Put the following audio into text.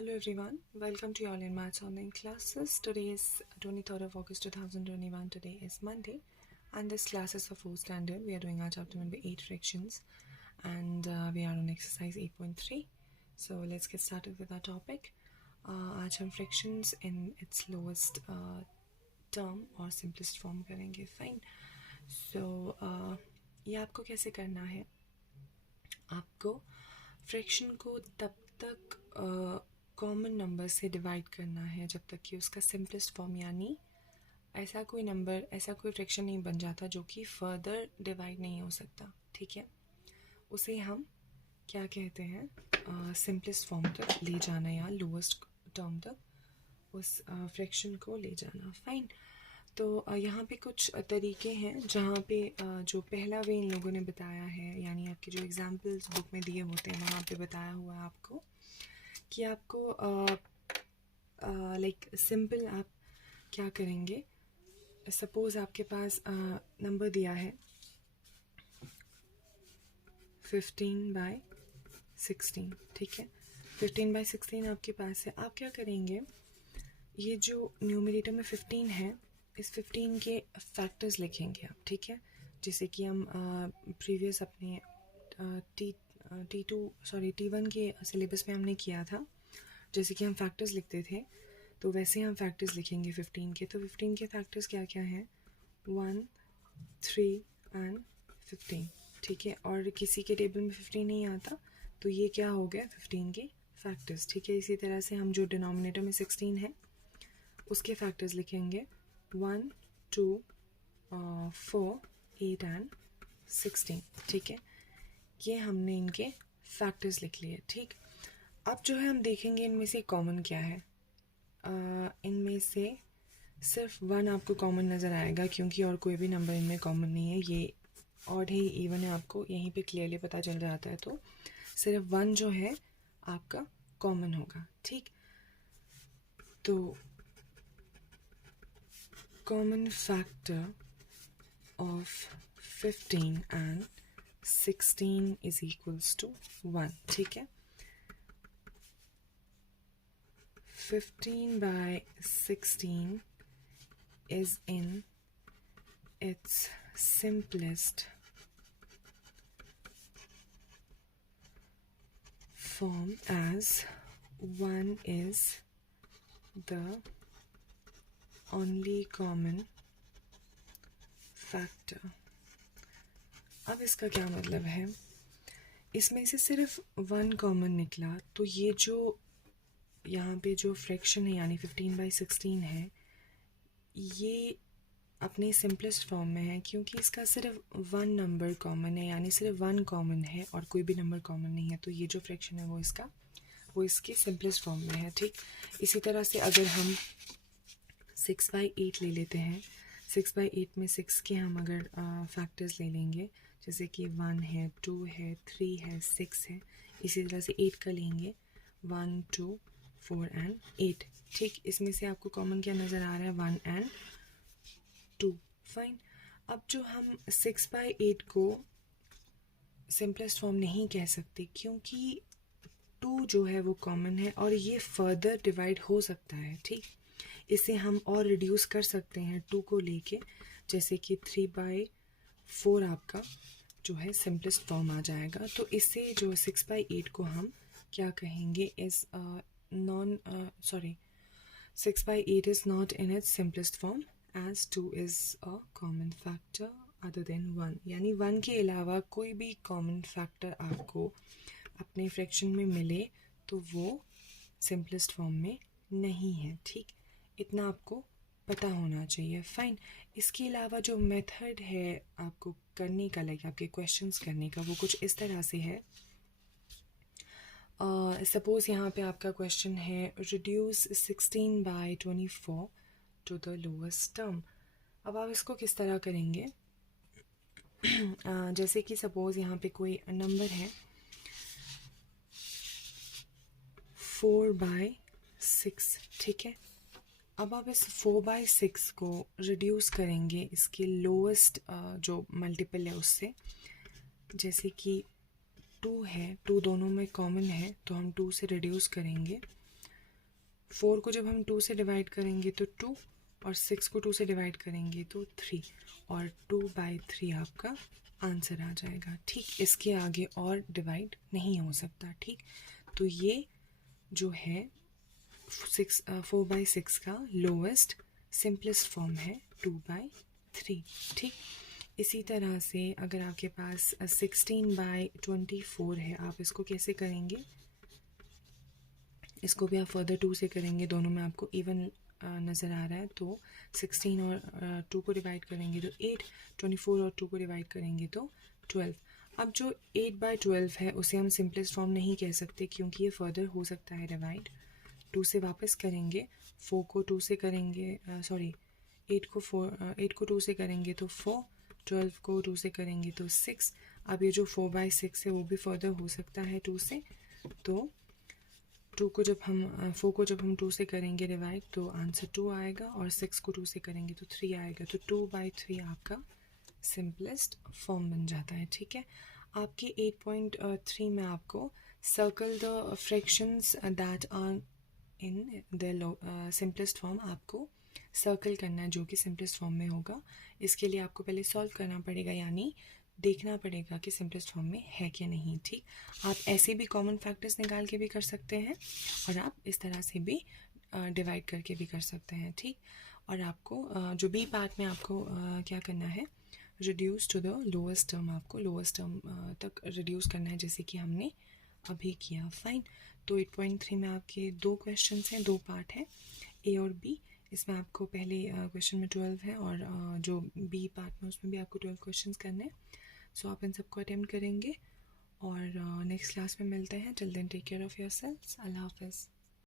Hello everyone, welcome to All in Maths online classes. Today is 23rd of August 2021. Today is Monday and this class is for 4th standard. We are doing our chapter number 8 fractions and we are on exercise 8.3. So let's get started with our topic. आज हम fractions in its lowest term और simplest form करेंगे. Fine. So ये आपको कैसे करना है? आपको फ्रैक्शन को तब तक कॉमन नंबर से डिवाइड करना है जब तक कि उसका सिंपलेस्ट फॉर्म यानी ऐसा कोई नंबर ऐसा कोई फ्रैक्शन नहीं बन जाता जो कि फर्दर डिवाइड नहीं हो सकता. ठीक है, उसे हम क्या कहते हैं, सिंपलेस्ट फॉर्म तक ले जाना या लोएस्ट टर्म तक उस फ्रैक्शन को ले जाना. फाइन. तो यहाँ पे कुछ तरीके हैं जहाँ पे जो पहला वे इन लोगों ने बताया है, यानी आपके जो एग्जाम्पल्स बुक में दिए होते हैं वहाँ पे बताया हुआ है आपको कि आपको लाइक सिंपल आप क्या करेंगे. सपोज़ आपके पास नंबर दिया है 15/16. ठीक है, 15/16 आपके पास है. आप क्या करेंगे, ये जो न्यूमरेटर में 15 है इस 15 के फैक्टर्स लिखेंगे आप. ठीक है, जैसे कि हम प्रीवियस अपने T1 के सिलेबस में हमने किया था, जैसे कि हम फैक्टर्स लिखते थे तो वैसे हम फैक्टर्स लिखेंगे 15 के. तो 15 के फैक्टर्स क्या क्या हैं, 1, 3 एंड 15. ठीक है, और किसी के टेबल में 15 नहीं आता तो ये क्या हो गया 15 के फैक्टर्स. ठीक है, इसी तरह से हम जो डिनोमिनेटर में 16 है उसके फैक्टर्स लिखेंगे 1, 2, 4, 8 एंड 16. ठीक है, ये हमने इनके फैक्टर्स लिख लिए. ठीक, अब जो है हम देखेंगे इनमें से कॉमन क्या है. इनमें से सिर्फ 1 आपको कॉमन नज़र आएगा क्योंकि और कोई भी नंबर इनमें कॉमन नहीं है. ये ऑड है, इवन है, आपको यहीं पे क्लियरली पता चल जाता है. तो सिर्फ 1 जो है आपका कॉमन होगा. ठीक, तो common factor of 15 and 16 is equals to 1. ठीक है, 15/16 is in its simplest form as 1 is the only common factor. अब इसका क्या मतलब है, इसमें से सिर्फ 1 कॉमन निकला तो ये जो यहाँ पे जो फ्रैक्शन है यानी 15/16 है ये अपने सिंपलेस्ट फॉर्म में है क्योंकि इसका सिर्फ 1 नंबर कॉमन है, यानी सिर्फ 1 कॉमन है और कोई भी नंबर कॉमन नहीं है. तो ये जो फ्रैक्शन है वो इसके सिंपलेस्ट फॉर्म में है. ठीक, इसी तरह से अगर हम 6/8 ले लेते हैं, 6/8 में 6 के हम अगर फैक्टर्स ले लेंगे, जैसे कि 1 है, 2 है, 3 है, 6 है, इसी तरह से 8 का लेंगे 1, 2, 4 एंड 8. ठीक, इसमें से आपको कॉमन क्या नज़र आ रहा है, 1 एंड 2. फाइन. अब जो हम 6/8 को सिंपलेस्ट फॉर्म नहीं कह सकते क्योंकि 2 जो है वो कॉमन है और ये फर्दर डिवाइड हो सकता है. ठीक, इसे हम और रिड्यूस कर सकते हैं 2 को लेके, जैसे कि 3/4 आपका जो है सिंपलेस्ट फॉर्म आ जाएगा. तो इससे जो 6/8 को हम क्या कहेंगे, इस 6/8 is not in its simplest form as 2 is a common factor other than 1. यानी 1 के अलावा कोई भी कॉमन फैक्टर आपको अपने फ्रैक्शन में मिले तो वो सिंपलेस्ट फॉर्म में नहीं है. ठीक, इतना आपको पता होना चाहिए. फाइन. इसके अलावा जो मेथड है आपको करने का, लाइक आपके क्वेश्चंस करने का, वो कुछ इस तरह से है. सपोज़ यहाँ पे आपका क्वेश्चन है reduce 16/24 to the lowest term. अब आप इसको किस तरह करेंगे, जैसे कि सपोज़ यहाँ पे कोई नंबर है 4/6. ठीक है, अब आप इस 4/6 को रिड्यूस करेंगे इसके लोएस्ट जो मल्टीपल है उससे, जैसे कि 2 है, 2 दोनों में कॉमन है तो हम 2 से रिड्यूस करेंगे 4 को जब हम 2 से डिवाइड करेंगे तो 2, और 6 को 2 से डिवाइड करेंगे तो 3, और 2/3 आपका आंसर आ जाएगा। ठीक, इसके आगे और डिवाइड नहीं हो सकता। ठीक, तो ये जो है 4/6 का लोएस्ट सिंपलेस्ट फॉर्म है 2/3। ठीक, इसी तरह से अगर आपके पास 16/24 है, आप इसको कैसे करेंगे? इसको भी आप फर्दर 2 से करेंगे, दोनों में आपको इवन नज़र आ रहा है। तो 16 और 2 को डिवाइड करेंगे तो 8, 24 और 2 को डिवाइड करेंगे तो 12। अब जो 8/12 है उसे हम सिंपलेस्ट फॉर्म नहीं कह सकते, क्योंकि ये फर्दर हो सकता है डिवाइड। 2 से वापस करेंगे, 4 को 2 से करेंगे, 8 को 2 से करेंगे तो 4, 12 को 2 से करेंगे तो 6। अब ये जो 4/6 है वो भी फर्दर हो सकता है 2 से। तो 4 को जब हम 2 से करेंगे डिवाइड तो आंसर 2 आएगा, और 6 को 2 से करेंगे तो 3 आएगा। तो 2/3 आपका सिंपलेस्ट फॉर्म बन जाता है। ठीक है, आपके 8.3 में आपको circle the fractions that are in the simplest form आपको सर्कल करना है, जो कि सिंपलेस्ट फॉर्म में होगा। इसके लिए आपको पहले सॉल्व करना पड़ेगा, यानी देखना पड़ेगा कि सिंपलेस्ट फॉर्म में है कि नहीं। ठीक, आप ऐसे भी कॉमन फैक्टर्स निकाल के भी कर सकते हैं, और आप इस तरह से भी डिवाइड करके भी कर सकते हैं। ठीक, और आपको जो बी पार्ट में आपको क्या करना है, reduce to the lowest term, आपको लोएस्ट टर्म तक रिड्यूस करना है, जैसे कि हमने अभी किया। फाइन, तो 8.3 में आपके 2 क्वेश्चन हैं, 2 पार्ट हैं, ए और बी। इसमें आपको पहले क्वेश्चन में 12 है, और जो बी पार्ट में उसमें भी आपको 12 क्वेश्चंस करने हैं। सो आप इन सबको अटेम्प्ट करेंगे, और नेक्स्ट क्लास में मिलते हैं। Till then take care of yourselves. अल्लाह हाफ़िज़।